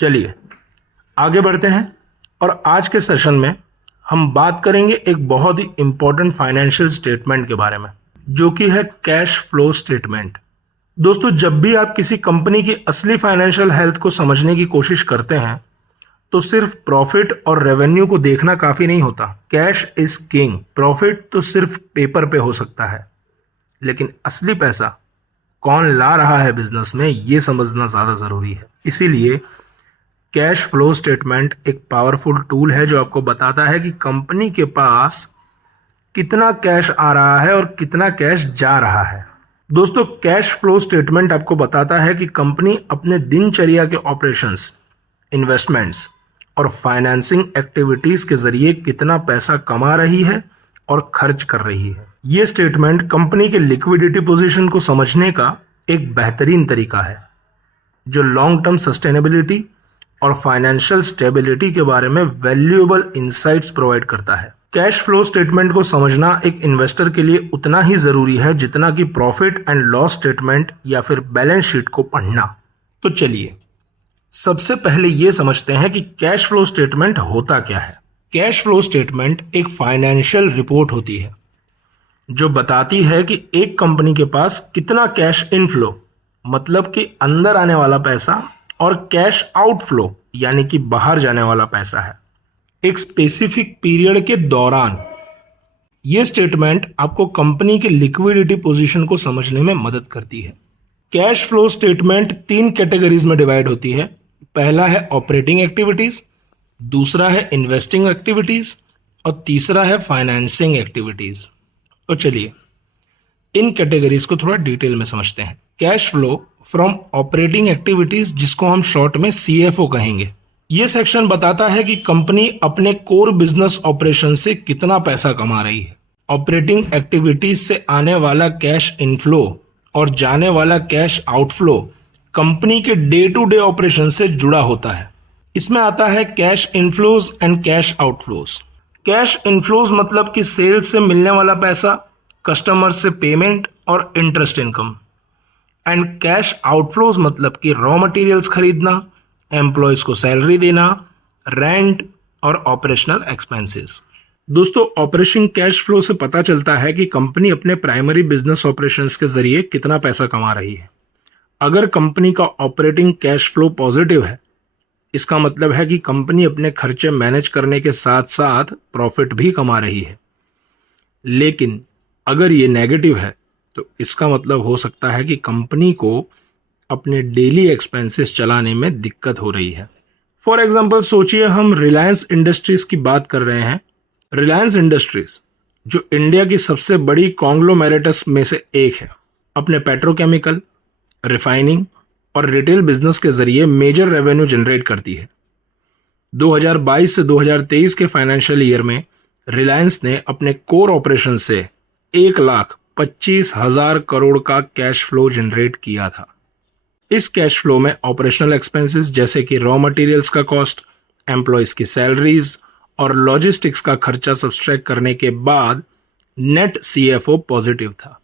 चलिए आगे बढ़ते हैं और आज के सेशन में हम बात करेंगे एक बहुत ही इंपॉर्टेंट फाइनेंशियल स्टेटमेंट के बारे में, जो कि है कैश फ्लो स्टेटमेंट। दोस्तों, जब भी आप किसी कंपनी की असली फाइनेंशियल हेल्थ को समझने की कोशिश करते हैं तो सिर्फ प्रॉफिट और रेवेन्यू को देखना काफी नहीं होता। Cash is king. प्रॉफिट तो सिर्फ पेपर पे हो सकता है, लेकिन असली पैसा कौन ला रहा है बिजनेस में, ये समझना ज्यादा जरूरी है। इसीलिए कैश फ्लो स्टेटमेंट एक पावरफुल टूल है जो आपको बताता है कि कंपनी के पास कितना कैश आ रहा है और कितना कैश जा रहा है। दोस्तों, कैश फ्लो स्टेटमेंट आपको बताता है कि कंपनी अपने दिनचर्या के ऑपरेशंस, इन्वेस्टमेंट्स और फाइनेंसिंग एक्टिविटीज के जरिए कितना पैसा कमा रही है और खर्च कर रही है। यह स्टेटमेंट कंपनी के लिक्विडिटी पोजीशन को समझने का एक बेहतरीन तरीका है, जो लॉन्ग टर्म सस्टेनेबिलिटी और फाइनेंशियल स्टेबिलिटी के बारे में वैल्यूएबल इंसाइट्स प्रोवाइड करता है। कैश फ्लो स्टेटमेंट को समझना एक इन्वेस्टर के लिए उतना ही जरूरी है जितना कि प्रॉफिट एंड लॉस स्टेटमेंट या फिर बैलेंस शीट को पढ़ना। तो चलिए सबसे पहले यह समझते हैं कि कैश फ्लो स्टेटमेंट होता क्या है। कैश फ्लो स्टेटमेंट एक फाइनेंशियल रिपोर्ट होती है जो बताती है कि एक कंपनी के पास कितना कैश इनफ्लो, मतलब कि अंदर आने वाला पैसा, और कैश आउटफ्लो यानी कि बाहर जाने वाला पैसा है एक स्पेसिफिक पीरियड के दौरान। यह स्टेटमेंट आपको कंपनी के लिक्विडिटी पोजीशन को समझने में मदद करती है। कैश फ्लो स्टेटमेंट 3 कैटेगरीज में डिवाइड होती है। पहला है ऑपरेटिंग एक्टिविटीज, दूसरा है इन्वेस्टिंग एक्टिविटीज और तीसरा है फाइनेंसिंग एक्टिविटीज। तो चलिए इन कैटेगरीज को थोड़ा डिटेल में समझते हैं। Cash flow from operating activities, जिसको हम शॉर्ट में CFO कहेंगे। यह सेक्शन बताता है कि कंपनी अपने कोर बिजनेस ऑपरेशन से कितना पैसा कमा रही है। ऑपरेटिंग एक्टिविटीज से आने वाला कैश इनफ्लो और जाने वाला कैश आउटफ्लो कंपनी के डे टू डे ऑपरेशन से जुड़ा होता है। इसमें आता है cash inflows and cash outflows. Cash inflows मतलब कि सेल्स से मिलने वाला पैसा, कस्टमर से पेमेंट और interest income. And cash outflows मतलब कि रॉ मटेरियल्स खरीदना, एम्प्लॉयज को सैलरी देना, रेंट और ऑपरेशनल एक्सपेंसेस। दोस्तों, ऑपरेशन कैश फ्लो से पता चलता है कि कंपनी अपने प्राइमरी बिजनेस ऑपरेशंस के जरिए कितना पैसा कमा रही है। अगर कंपनी का ऑपरेटिंग कैश फ्लो पॉजिटिव है, इसका मतलब है कि कंपनी अपने खर्चे मैनेज करने के साथ साथ प्रॉफिट भी कमा रही है। लेकिन अगर ये नेगेटिव है तो इसका मतलब हो सकता है कि कंपनी को अपने डेली एक्सपेंसेस चलाने में दिक्कत हो रही है। फॉर एग्जाम्पल सोचिए हम रिलायंस इंडस्ट्रीज की बात कर रहे हैं। रिलायंस इंडस्ट्रीज जो इंडिया की सबसे बड़ी कॉन्ग्लोमेरेटस में से एक है, अपने पेट्रोकेमिकल, रिफाइनिंग और रिटेल बिजनेस के जरिए मेजर रेवेन्यू जनरेट करती है। 2022 से 2023 के फाइनेंशियल ईयर में रिलायंस ने अपने कोर ऑपरेशन से 1,25,000 करोड़ का कैश फ्लो जनरेट किया था। इस कैश फ्लो में ऑपरेशनल एक्सपेंसेस जैसे कि रॉ मटेरियल्स का कॉस्ट, एम्प्लॉयज की सैलरीज और लॉजिस्टिक्स का खर्चा सब्सट्रैक्ट करने के बाद नेट CFO पॉजिटिव था,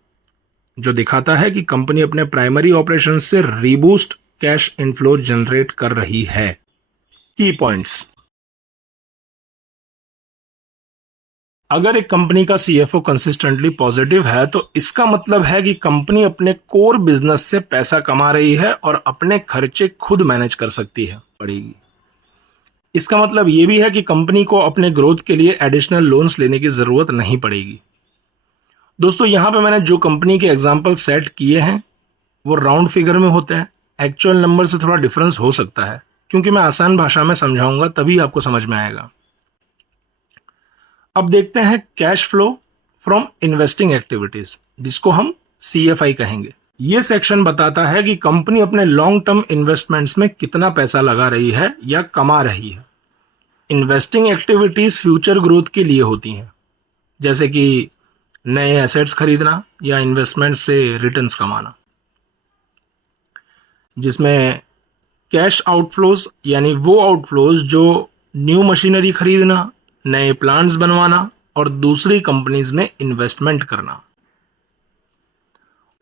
जो दिखाता है कि कंपनी अपने प्राइमरी ऑपरेशन से रीबूस्ट कैश इनफ्लो जनरेट कर रही है। की पॉइंट्स: अगर एक कंपनी का CFO कंसिस्टेंटली पॉजिटिव है तो इसका मतलब है कि कंपनी अपने कोर बिजनेस से पैसा कमा रही है और अपने खर्चे खुद मैनेज कर सकती है पड़ेगी। इसका मतलब यह भी है कि कंपनी को अपने ग्रोथ के लिए एडिशनल लोन्स लेने की जरूरत नहीं पड़ेगी। दोस्तों, यहां पे मैंने जो कंपनी के एग्जाम्पल सेट किए हैं वो राउंड फिगर में होते हैं। एक्चुअल नंबर से थोड़ा डिफरेंस हो सकता है, क्योंकि मैं आसान भाषा में समझाऊंगा तभी आपको समझ में आएगा। अब देखते हैं cash flow from investing activities, जिसको हम CFI कहेंगे। यह सेक्शन बताता है कि कंपनी अपने लॉन्ग टर्म इन्वेस्टमेंट्स में कितना पैसा लगा रही है या कमा रही है। इन्वेस्टिंग एक्टिविटीज फ्यूचर ग्रोथ के लिए होती हैं, जैसे कि नए एसेट्स खरीदना या इन्वेस्टमेंट से रिटर्न्स कमाना। जिसमें कैश आउटफ्लोज यानी वो आउटफ्लोज जो न्यू मशीनरी खरीदना, नए प्लांट्स बनवाना और दूसरी कंपनीज में इन्वेस्टमेंट करना।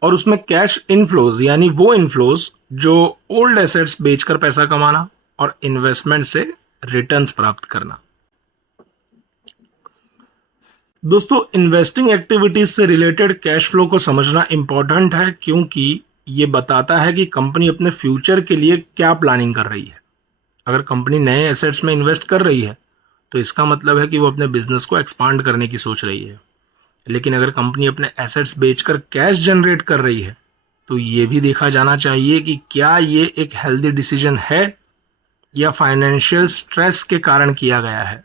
और उसमें कैश इनफ्लोज यानी वो इनफ्लोज जो ओल्ड एसेट्स बेचकर पैसा कमाना, और इन्वेस्टमेंट से रिटर्न्स प्राप्त करना। दोस्तों, इन्वेस्टिंग एक्टिविटीज से रिलेटेड कैश फ्लो को समझना इंपॉर्टेंट है, क्योंकि ये बताता है कि कंपनी अपने फ्यूचर के लिए क्या प्लानिंग कर रही है। अगर कंपनी नए एसेट्स में इन्वेस्ट कर रही है तो इसका मतलब है कि वो अपने बिजनेस को एक्सपांड करने की सोच रही है। लेकिन अगर कंपनी अपने एसेट्स बेचकर कैश जनरेट कर रही है तो ये भी देखा जाना चाहिए कि क्या ये एक हेल्दी डिसीजन है या फाइनेंशियल स्ट्रेस के कारण किया गया है।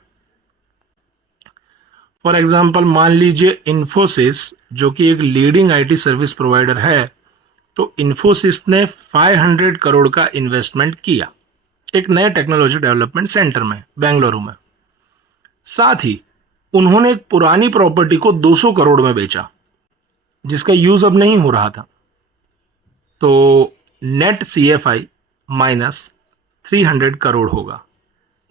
फॉर एग्जाम्पल, मान लीजिए इन्फोसिस, जो कि एक लीडिंग आईटी सर्विस प्रोवाइडर है, तो इन्फोसिस ने 500 करोड़ का इन्वेस्टमेंट किया एक नए टेक्नोलॉजी डेवलपमेंट सेंटर में बेंगलुरु में। साथ ही उन्होंने एक पुरानी प्रॉपर्टी को 200 करोड़ में बेचा जिसका यूज अब नहीं हो रहा था। तो नेट CFI माइनस 300 करोड़ होगा,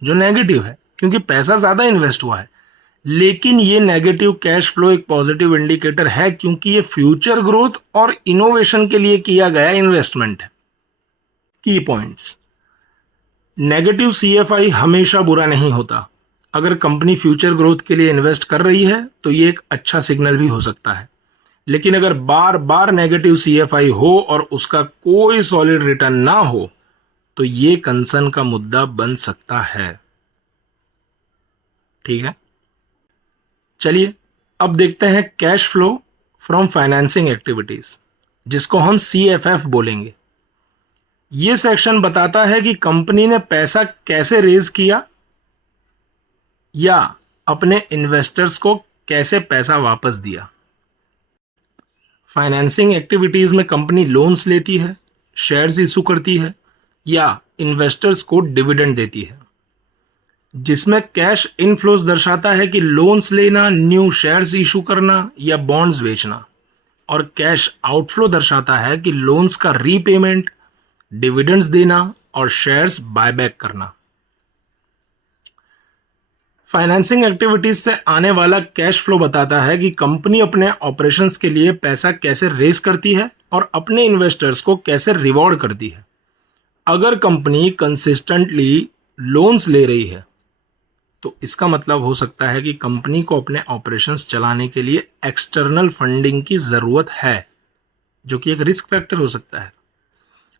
जो नेगेटिव है क्योंकि पैसा ज्यादा इन्वेस्ट हुआ है। लेकिन ये नेगेटिव कैश फ्लो एक पॉजिटिव इंडिकेटर है, क्योंकि ये फ्यूचर ग्रोथ और इनोवेशन के लिए किया गया इन्वेस्टमेंट है। की पॉइंट्स: नेगेटिव CFI हमेशा बुरा नहीं होता। अगर कंपनी फ्यूचर ग्रोथ के लिए इन्वेस्ट कर रही है तो ये एक अच्छा सिग्नल भी हो सकता है। लेकिन अगर बार बार नेगेटिव CFI हो और उसका कोई सॉलिड रिटर्न ना हो तो ये कंसर्न का मुद्दा बन सकता है। ठीक है, चलिए अब देखते हैं cash flow from financing activities, जिसको हम CFF बोलेंगे। ये सेक्शन बताता है कि कंपनी ने पैसा कैसे रेज किया या अपने इन्वेस्टर्स को कैसे पैसा वापस दिया। फाइनेंसिंग एक्टिविटीज में कंपनी लोन्स लेती है, शेयर्स इशू करती है या इन्वेस्टर्स को डिविडेंड देती है। जिसमें कैश इनफ्लोज दर्शाता है कि लोन्स लेना, न्यू शेयर्स इशू करना या बॉन्ड्स बेचना, और कैश आउटफ्लो दर्शाता है कि लोन्स का रीपेमेंट, डिविडेंड्स देना और शेयर्स बायबैक करना। फाइनेंसिंग एक्टिविटीज से आने वाला कैश फ्लो बताता है कि कंपनी अपने ऑपरेशंस के लिए पैसा कैसे रेज करती है और अपने इन्वेस्टर्स को कैसे रिवॉर्ड करती है। अगर कंपनी कंसिस्टेंटली लोन्स ले रही है तो इसका मतलब हो सकता है कि कंपनी को अपने ऑपरेशंस चलाने के लिए एक्सटर्नल फंडिंग की जरूरत है, जो कि एक रिस्क फैक्टर हो सकता है।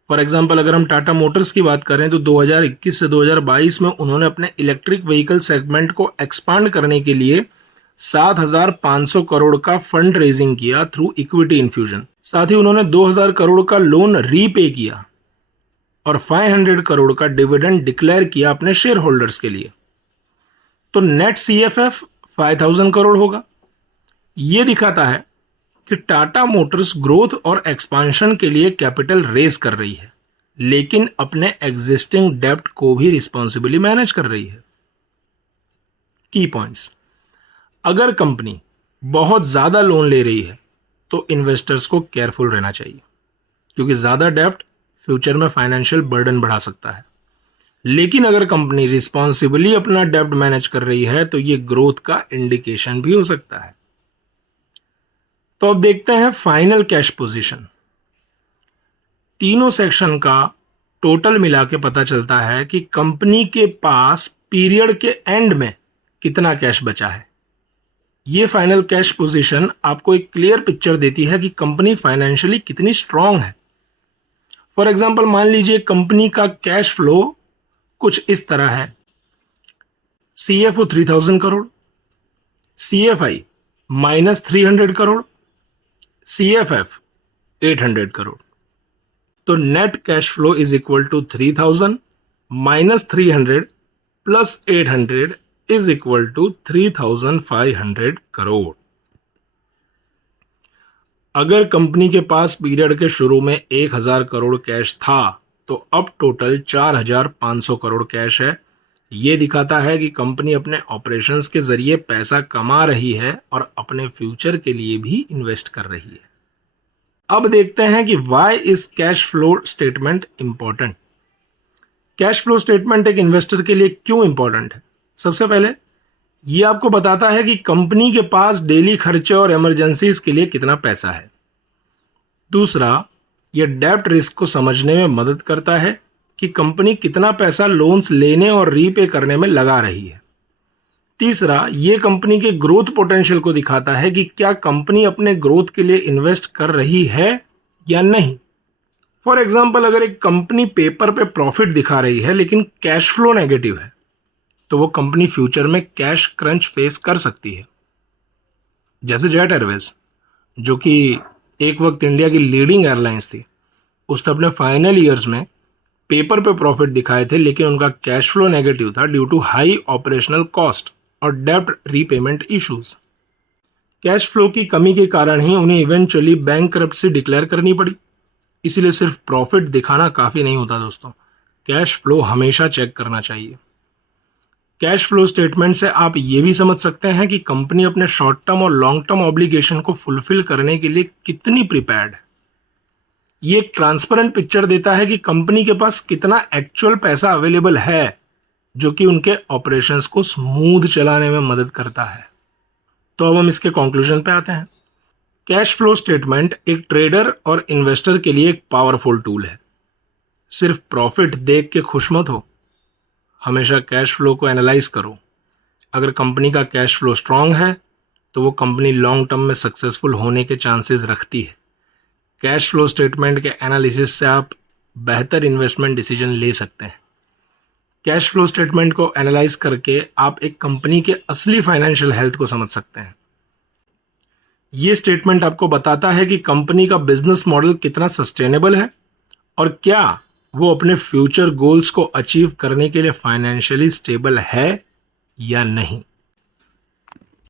फॉर एग्जाम्पल, अगर हम टाटा मोटर्स की बात करें तो 2021 से 2022 में उन्होंने अपने इलेक्ट्रिक व्हीकल सेगमेंट को एक्सपांड करने के लिए 7,500 करोड़ का फंड रेजिंग किया थ्रू इक्विटी इन्फ्यूजन। साथ ही उन्होंने 2,000 करोड़ का लोन रीपे किया और 500 करोड़ का डिविडेंड डिक्लेयर किया अपने शेयर होल्डर्स के लिए। तो नेट CFF 5,000 करोड़ होगा। यह दिखाता है कि टाटा मोटर्स ग्रोथ और एक्सपांशन के लिए कैपिटल रेज कर रही है, लेकिन अपने एग्जिस्टिंग डेब्ट को भी रिस्पॉन्सिबली मैनेज कर रही है। की पॉइंट्स: अगर कंपनी बहुत ज्यादा लोन ले रही है तो इन्वेस्टर्स को केयरफुल रहना चाहिए, क्योंकि ज्यादा डेब्ट फ्यूचर में फाइनेंशियल बर्डन बढ़ा सकता है। लेकिन अगर कंपनी रिस्पॉन्सिबली अपना डेब्ट मैनेज कर रही है तो यह ग्रोथ का इंडिकेशन भी हो सकता है। तो अब देखते हैं फाइनल कैश पोजीशन। तीनों सेक्शन का टोटल मिला के पता चलता है कि कंपनी के पास पीरियड के एंड में कितना कैश बचा है। यह फाइनल कैश पोजीशन आपको एक क्लियर पिक्चर देती है कि कंपनी फाइनेंशियली कितनी स्ट्रांग है। फॉर एग्जाम्पल, मान लीजिए कंपनी का कैश फ्लो कुछ इस तरह है: CFO 3,000 crore, CFI minus 300 crore, CFF 800 crore. तो net cash flow is equal to 3,000 minus 300 plus 800 is equal to 3,500 crore. अगर कंपनी के पास पीरियड के शुरू में 1,000 करोड़ कैश था तो अब टोटल 4,500 करोड़ कैश है। यह दिखाता है कि कंपनी अपने ऑपरेशंस के जरिए पैसा कमा रही है और अपने फ्यूचर के लिए भी इन्वेस्ट कर रही है। अब देखते हैं कि why is cash flow statement important. Cash flow statement एक इन्वेस्टर के लिए क्यों इंपॉर्टेंट है? सबसे पहले यह आपको बताता है कि कंपनी के पास डेली खर्चे और इमरजेंसीज के लिए कितना पैसा है। दूसरा, यह डेब्ट रिस्क को समझने में मदद करता है कि कंपनी कितना पैसा लोन्स लेने और रीपे करने में लगा रही है। तीसरा, ये कंपनी के ग्रोथ पोटेंशियल को दिखाता है कि क्या कंपनी अपने ग्रोथ के लिए इन्वेस्ट कर रही है या नहीं। फॉर एग्जाम्पल, अगर एक कंपनी पेपर पे प्रॉफिट दिखा रही है लेकिन कैश फ्लो नेगेटिव है, तो वो कंपनी फ्यूचर में कैश क्रंच फेस कर सकती है। जैसे जेट एयरवेज, जो कि एक वक्त इंडिया की लीडिंग एयरलाइंस थी, उसने अपने फाइनल ईयर्स में पेपर पे प्रॉफिट दिखाए थे लेकिन उनका कैश फ्लो नेगेटिव था due to high operational cost और डेब्ट रीपेमेंट इश्यूज। कैश फ्लो की कमी के कारण ही उन्हें इवेंचुअली बैंकरप्सी डिक्लेयर करनी पड़ी। इसीलिए सिर्फ प्रॉफिट दिखाना काफी नहीं होता दोस्तों, कैश फ्लो हमेशा चेक करना चाहिए। कैश फ्लो स्टेटमेंट से आप ये भी समझ सकते हैं कि कंपनी अपने शॉर्ट टर्म और लॉन्ग टर्म ऑब्लिगेशन को फुलफिल करने के लिए कितनी प्रिपेयर्ड है। ये एक ट्रांसपेरेंट पिक्चर देता है कि कंपनी के पास कितना एक्चुअल पैसा अवेलेबल है, जो कि उनके ऑपरेशंस को स्मूथ चलाने में मदद करता है। तो अब हम इसके कंक्लूजन पे आते हैं। कैश फ्लो स्टेटमेंट एक ट्रेडर और इन्वेस्टर के लिए एक पावरफुल टूल है। सिर्फ प्रॉफिट देख के खुश मत हो, हमेशा कैश फ्लो को एनालाइज करो। अगर कंपनी का कैश फ्लो स्ट्रांग है तो वो कंपनी लॉन्ग टर्म में सक्सेसफुल होने के चांसेस रखती है। कैश फ्लो स्टेटमेंट के एनालिसिस से आप बेहतर इन्वेस्टमेंट डिसीजन ले सकते हैं। कैश फ्लो स्टेटमेंट को एनालाइज करके आप एक कंपनी के असली फाइनेंशियल हेल्थ को समझ सकते हैं। ये स्टेटमेंट आपको बताता है कि कंपनी का बिजनेस मॉडल कितना सस्टेनेबल है और क्या वो अपने फ्यूचर गोल्स को अचीव करने के लिए फाइनेंशियली स्टेबल है या नहीं।